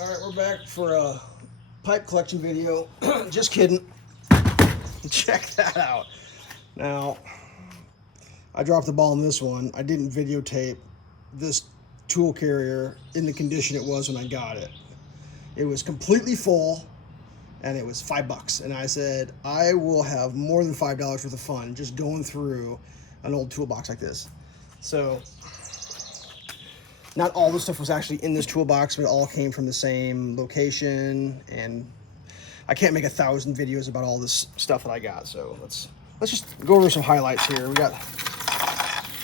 All right, we're back for a pipe collection video. Just kidding. Check that out. Now, I dropped the ball on this one. I didn't videotape this tool carrier in the condition it was when I got it. It was completely full, and it was $5. And I said, I will have more than $5 worth of fun just going through an old toolbox like this. So, not all the stuff was actually in this toolbox, but it all came from the same location, and I can't make 1,000 videos about all this stuff that I got. So let's just go over some highlights here. We got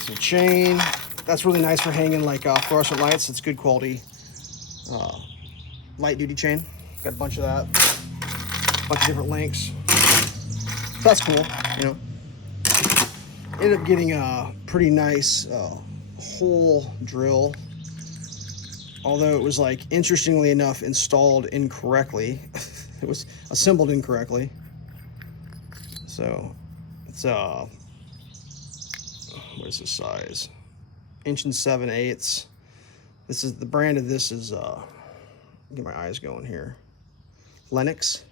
some chain. That's really nice for hanging like fluorescent lights. It's good quality light duty chain. Got a bunch of that, a bunch of different lengths. So that's cool, you know. Ended up getting a pretty nice hole drill. Although it was, like, interestingly enough, installed incorrectly. It was assembled incorrectly. So, it's, what is this size? 1 7/8. This is, the brand of this is, get my eyes going here. Lennox.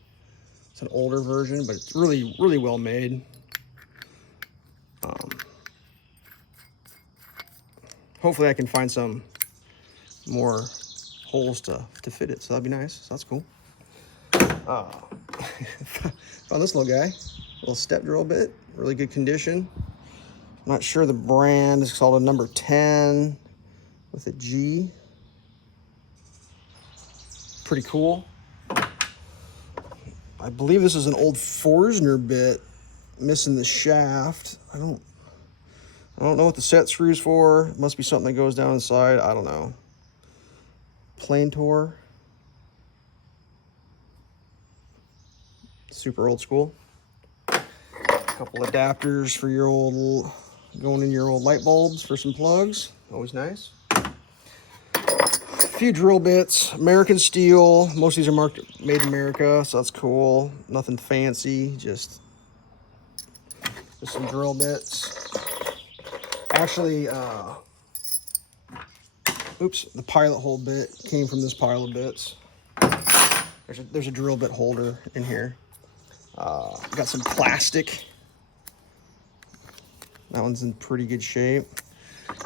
It's an older version, but it's really, really well made. Hopefully I can find some more holes to fit it, so that'd be nice. So that's cool. Found this little guy, little step drill bit, really good condition. I'm not sure the brand. It's called a number 10 with a G. Pretty cool. I believe this is an old Forstner bit, missing the shaft. I don't know what the set screws for. It must be something that goes down inside. I don't know. Plantor. Super old school. A couple adapters for your old, going in your old light bulbs for some plugs. Always nice. A few drill bits. American steel. Most of these are marked made in America, so that's cool. Nothing fancy, just some drill bits. Actually, oops, the pilot hole bit came from this pile of bits. There's a drill bit holder in here. Got some plastic. That one's in pretty good shape.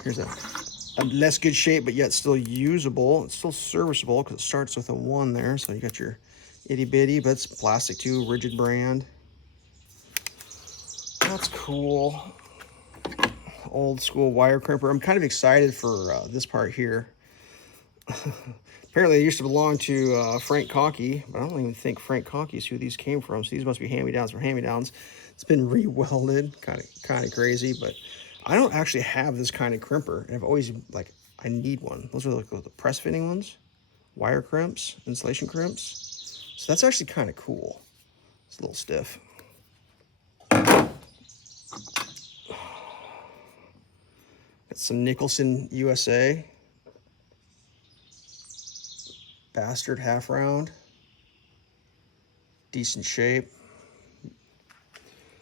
Here's a less good shape, but yet still usable. It's still serviceable because it starts with a 1 there. So you got your itty bitty, but it's plastic too, Rigid brand. That's cool. Old school wire crimper. I'm kind of excited for this part here. Apparently, they used to belong to Frank Conkey, but I don't even think Frank Conkey is who these came from. So these must be hand-me-downs for hand-me-downs. It's been re-welded, kind of crazy, but I don't actually have this kind of crimper, and I've always like I need one. Those are like the press fitting ones, wire crimps, insulation crimps. So that's actually kind of cool. It's a little stiff. Got some Nicholson USA. Bastard half round. Decent shape.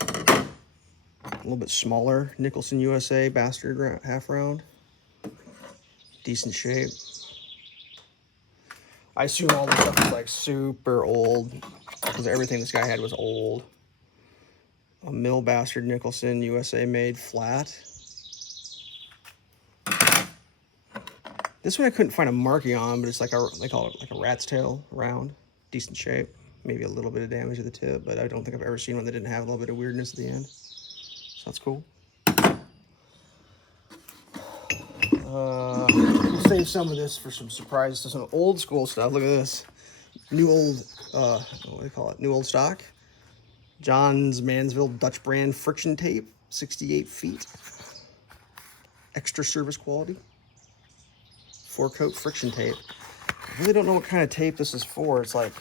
A little bit smaller Nicholson USA Bastard half round. Decent shape. I assume all this stuff is like super old because everything this guy had was old. A Mill Bastard Nicholson USA made flat. This one I couldn't find a marking on, but it's like they call it like a rat's tail round. Decent shape. Maybe a little bit of damage at the tip, but I don't think I've ever seen one that didn't have a little bit of weirdness at the end. So that's cool. We'll save some of this for some surprises to some old school stuff. Look at this. New old, what do they call it? New old stock. Johns Mansville Dutch brand friction tape. 68 feet. Extra service quality. 4-coat friction tape. I really don't know what kind of tape this is for. It's like,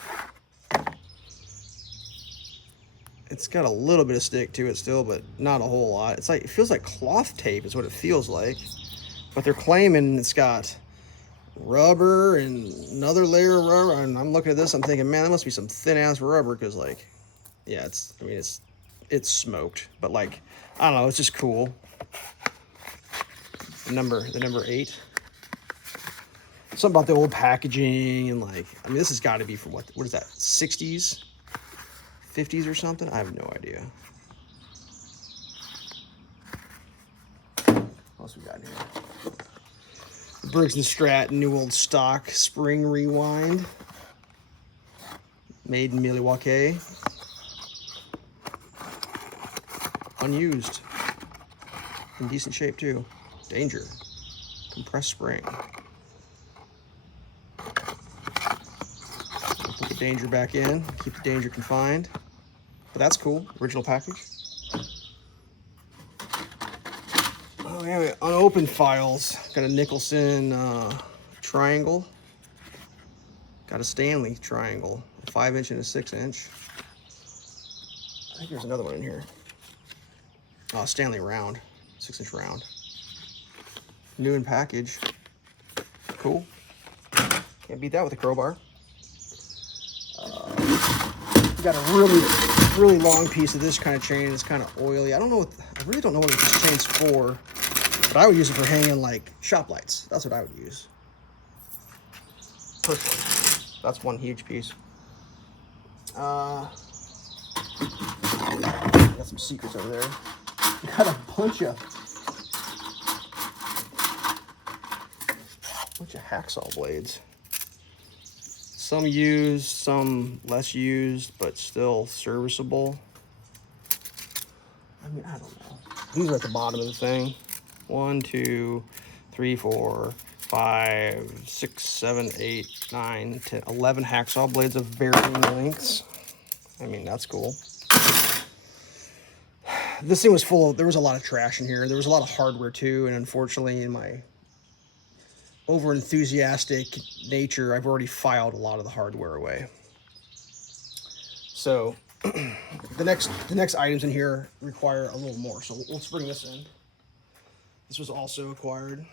it's got a little bit of stick to it still, but not a whole lot. It's like, it feels like cloth tape is what it feels like. But they're claiming it's got rubber and another layer of rubber. And I'm looking at this, I'm thinking, man, that must be some thin ass rubber. Cause like, yeah, it's smoked, but like, I don't know, it's just cool. The number 8. Something about the old packaging and like, I mean, this has got to be from what is that, 60s, 50s or something? I have no idea. What else we got here? Briggs & Stratton New Old Stock Spring Rewind. Made in Milwaukee. Unused. In decent shape too. Danger. Compressed spring. Put the Danger back in. Keep the Danger confined. But that's cool. Original package. Oh yeah, unopened files. Got a Nicholson triangle. Got a Stanley triangle. A 5-inch and a 6-inch. I think there's another one in here. Oh, Stanley round. 6-inch round. New in package. Cool. Can't beat that with a crowbar. We got a really long piece of this kind of chain. It's kind of oily. I really don't know what this chain's for, but I would use it for hanging like shop lights. That's what I would use. Personally. That's one huge piece. Got some secrets over there. Got a bunch of hacksaw blades. Some used, some less used, but still serviceable. I mean, I don't know. These are at the bottom of the thing. 1, 2, 3, 4, 5, 6, 7, 8, 9, 10, 11 hacksaw blades of varying lengths. I mean, that's cool. This thing was there was a lot of trash in here. There was a lot of hardware too, and unfortunately in my over-enthusiastic nature, I've already filed a lot of the hardware away. So the next items in here require a little more. So let's bring this in. This was also acquired.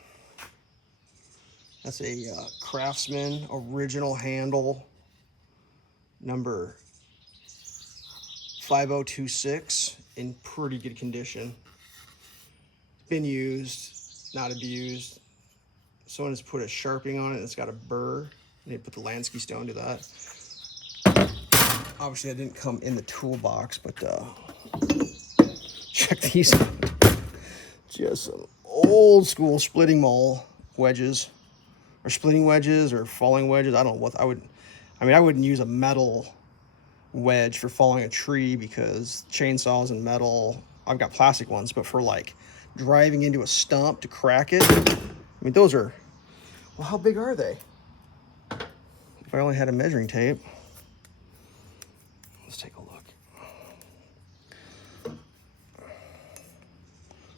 That's a Craftsman original handle number 5026 in pretty good condition. Been used, not abused. Someone has put a sharpening on it. It's got a burr. They put the Lansky stone to that. Obviously, that didn't come in the toolbox, but check these out. Just some old school splitting maul wedges, or splitting wedges, or falling wedges. I don't know what I would. I mean, I wouldn't use a metal wedge for falling a tree because chainsaws and metal. I've got plastic ones, but for like driving into a stump to crack it. I mean, those are, well, how big are they? If I only had a measuring tape. Let's take a look.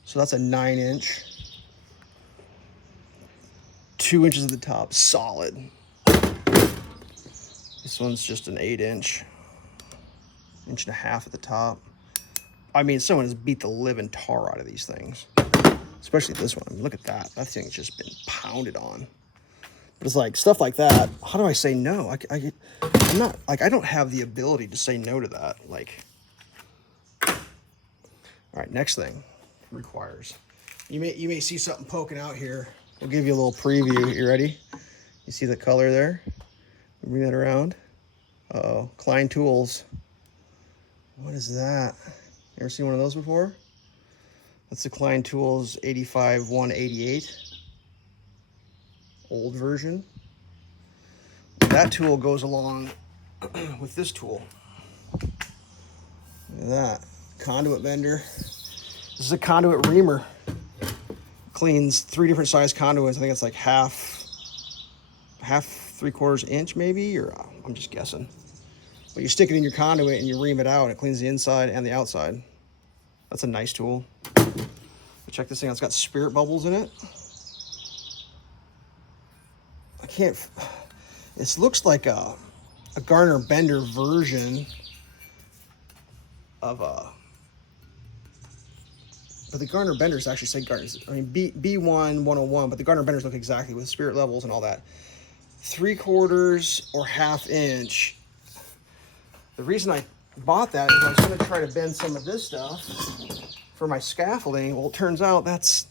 So that's a 9-inch. 2 inches at the top, solid. This one's just an 8-inch. 1.5 inches at the top. I mean, someone has beat the living tar out of these things. Especially this one. I mean, look at that. That thing's just been pounded on. But it's like stuff like that. How do I say no? I'm not like, I don't have the ability to say no to that. Like, all right, next thing requires. You may see something poking out here. We'll give you a little preview. You ready? You see the color there? Bring that around. Uh-oh, Klein Tools. What is that? You ever seen one of those before? That's the Klein Tools 85-188. Old version. That tool goes along with this tool. Look at that. Conduit bender. This is a conduit reamer. Cleans 3 different size conduits. I think it's like half 3/4 inch maybe, or I'm just guessing. But you stick it in your conduit and you ream it out, and it cleans the inside and the outside. That's a nice tool. Check this thing out. It's got spirit bubbles in it. It looks like a Garner Bender version of but the Garner Benders actually say Garner's. I mean, B1 101, but the Garner Benders look exactly with spirit levels and all that. 3/4 or 1/2 inch. The reason I bought that is I was going to try to bend some of this stuff for my scaffolding. Well, it turns out that's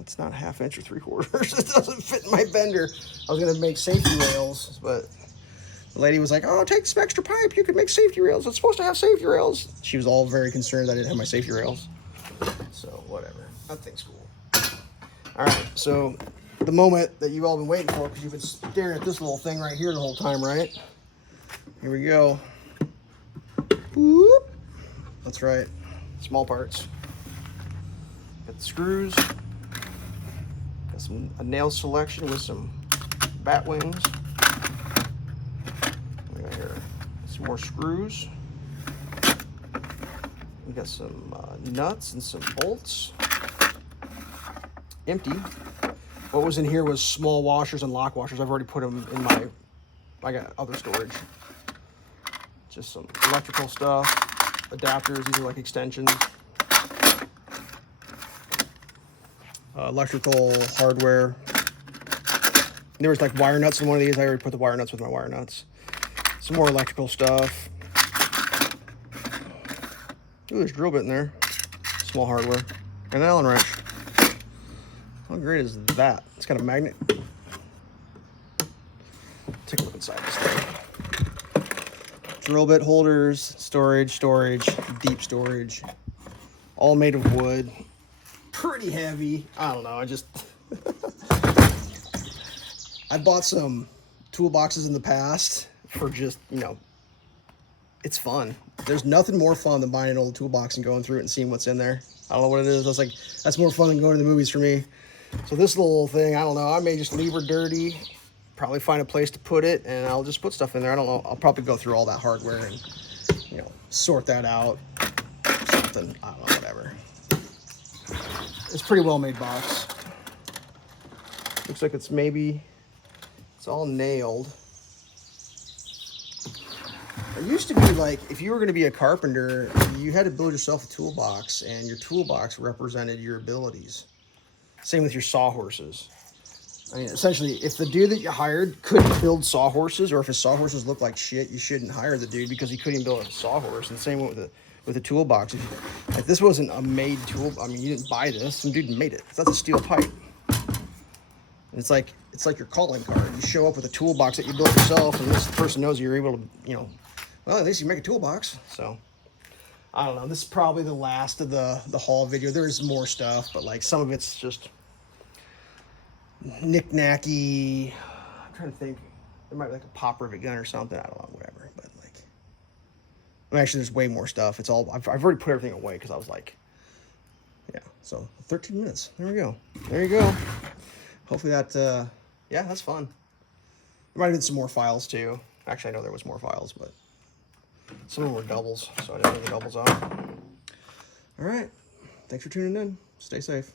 It's not 1/2 inch or 3/4. It doesn't fit in my bender. I was gonna make safety rails, but the lady was like, "Oh, take some extra pipe. You can make safety rails. It's supposed to have safety rails." She was all very concerned that I didn't have my safety rails. So whatever. That thing's cool. All right. So the moment that you've all been waiting for, because you've been staring at this little thing right here the whole time, right? Here we go. Boop. That's right. Small parts. Got the screws. Got a nail selection with some bat wings. We got here some more screws. We got some nuts and some bolts. Empty. What was in here was small washers and lock washers. I've already put them in I got other storage. Just some electrical stuff, adapters. These are like extensions. Electrical hardware. There was like wire nuts in one of these. I already put the wire nuts with my wire nuts. Some more electrical stuff. Ooh, there's a drill bit in there. Small hardware. And an Allen wrench. How great is that? It's got a magnet. Take a look inside this thing. Drill bit holders, storage, deep storage. All made of wood. Pretty heavy. I don't know. I bought some toolboxes in the past for just, it's fun. There's nothing more fun than buying an old toolbox and going through it and seeing what's in there. I don't know what it is. I was like, that's more fun than going to the movies for me. So this little thing, I don't know. I may just leave her dirty, probably find a place to put it, and I'll just put stuff in there. I don't know. I'll probably go through all that hardware and, sort that out. Something. I don't know, whatever. It's a pretty well made box. Looks like it's all nailed. It used to be like, if you were going to be a carpenter, you had to build yourself a toolbox, and your toolbox represented your abilities. Same with your sawhorses. I mean, essentially, if the dude that you hired couldn't build sawhorses, or if his sawhorses looked like shit, you shouldn't hire the dude because he couldn't build a sawhorse. And same with the toolbox. If this wasn't a made tool, I mean, you didn't buy this. Some dude made it. That's a steel pipe. And it's like your calling card. You show up with a toolbox that you built yourself, and this person knows you're able to, well, at least you make a toolbox. So I don't know. This is probably the last of the haul video. There is more stuff, but like some of it's just knick-knacky. I'm trying to think. There might be like a pop rivet gun or something. I don't know, whatever. But like, actually, there's way more stuff. It's all I've already put everything away because I was like, yeah. So 13 minutes. There we go. There you go. Hopefully that. Yeah, that's fun. There might have been some more files too. Actually, I know there was more files, but some of them were doubles, so I didn't leave the doubles on. All right. Thanks for tuning in. Stay safe.